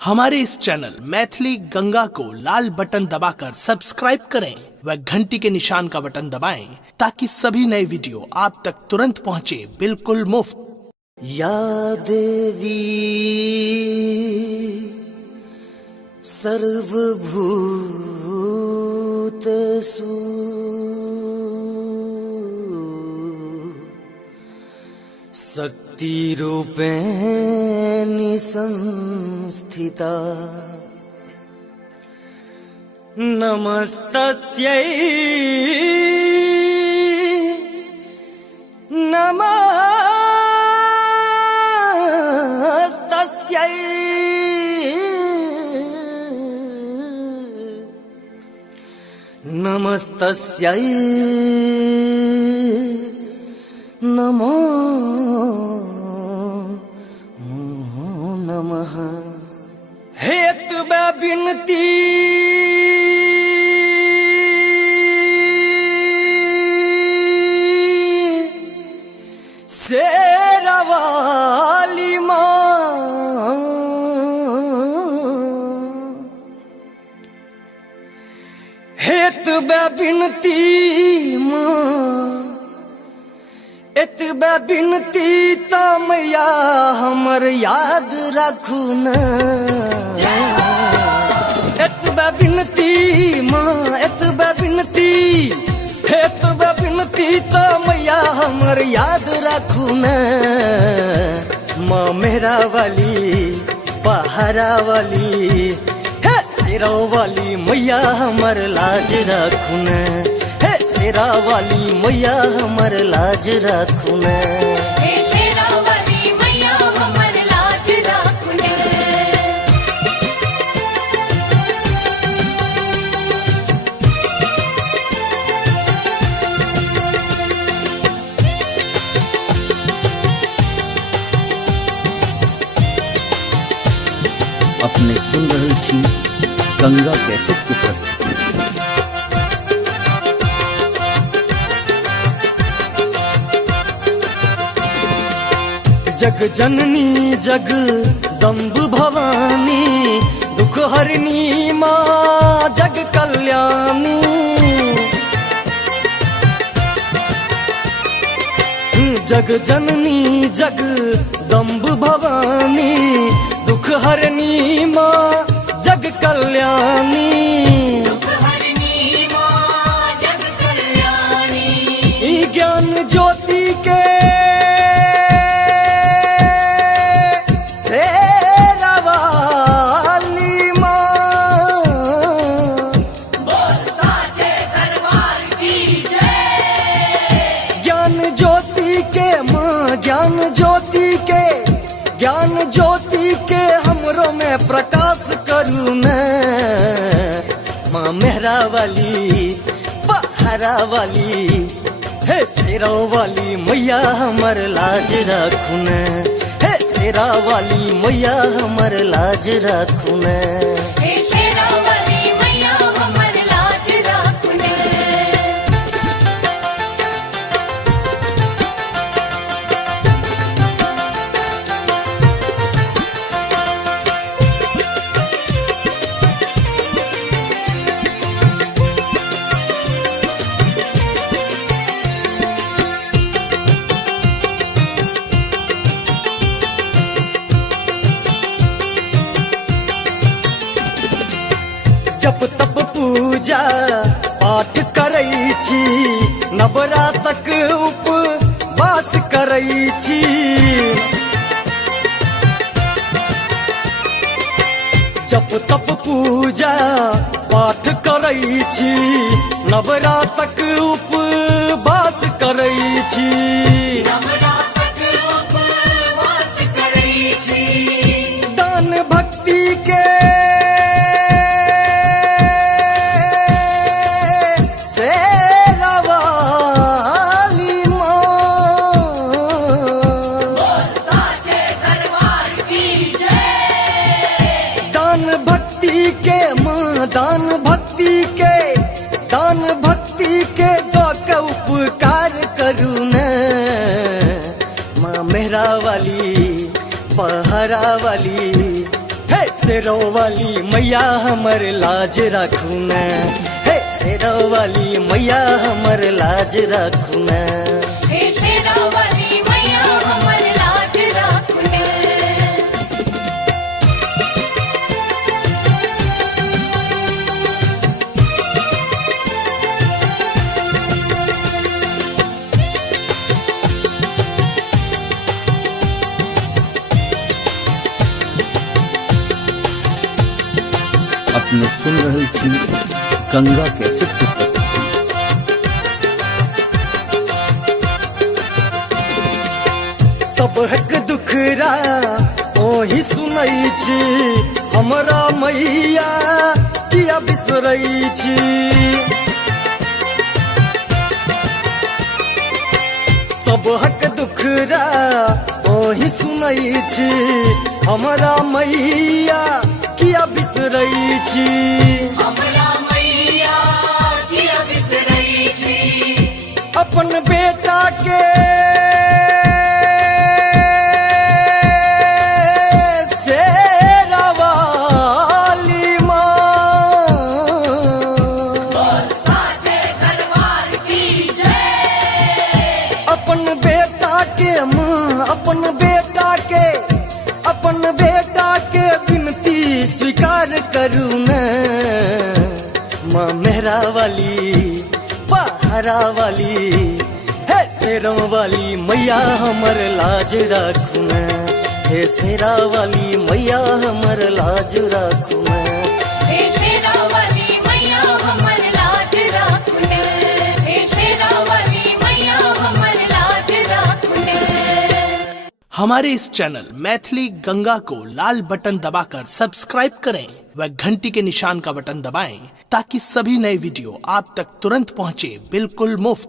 हमारे इस चैनल मैथिली गंगा को लाल बटन दबाकर सब्सक्राइब करें व घंटी के निशान का बटन दबाएं ताकि सभी नए वीडियो आप तक तुरंत पहुंचे बिल्कुल मुफ्त। या देवी सर्वभूतेषु शक्तिरूपेण संस्थिता नमस्तस्यै नमस्तस्यै नमस्तस्यै नमो नमः। हेतु बिनती शेरवाली माँ हेतु बिनती माँ एतबे बिनती तो मैया हमर याद रखू न। एतबे बिनती माँ एतबे बिनती एतबे बिनती तो मैया हमर याद रखू न। माँ मेरा वाली पहाड़ा वाली हे तेरा वाली मैया हमर लाज रखू न। शेरा वाली मैया हमर लाज रखू न। शेरा वाली मैया हमर लाज रखू न। अपने सुन रहल छी गंगा कैसेट के प्रस्तुति। जग जननी जगदम्ब भवानी दुख हरनी माँ जग कल्याणी। जग जननी जगदम्ब भवानी दुख हरनी माँ जग कल्याणी। ज्ञान ज्योति के ज्ञान ज्योति के हमरो में प्रकाश करू न। माँ मेहरा वाली पहाड़ा वाली हे शेरा वाली मैया हमर लाज रखू न। हे शेरा वाली मैया हमर लाज रखू न। शेरा वाली मैया हमर लाज रखू न। जप तप पूजा पाठ करै छी नवरातक उपवास करै छी। जप तप पूजा पाठ करै छी नवरातक उपवास करै छी। दान भक्ति के दान भक्ति के दो के उपकार करू न। माँ मेहरा वाली पहरा वाली हे शेरो वाली मैया हमर लाज राखू न, हे शेरो वाली मैया हमर लाज राखू न। हे शेरा वाली मैया हमर लाज राखू ने। अपने सुन रहल छी गंगा कैसेट के प्रस्तुति। सबहक दुखरा ओही सुनई छी, हमरा मैया किया बिसरई छी। सबहक दुखरा ओही सुनई छी, हमरा मैया किया बिसरई छी। हमरा मैया किया बिसरई छी। अपन बेटा के शेरा वाली माँ, साचे दरबार की जय। अपन बेटा के माँ, अपन बेटा के विनती स्वीकार करू न। माँ मेहरा वाली पहरा वाली, हे शेरों वाली मैया हमर लाज राखू न, हे शेरा वाली मैया हमर लाज राखू न। हे शेरा वाली मैया हमर लाज राखू ने। हे शेरा वाली मैया हमर लाज राखू ने। हमारे इस चैनल मैथिली गंगा को लाल बटन दबाकर सब्सक्राइब करें व घंटी के निशान का बटन दबाएं ताकि सभी नए वीडियो आप तक तुरंत पहुंचे बिल्कुल मुफ्त।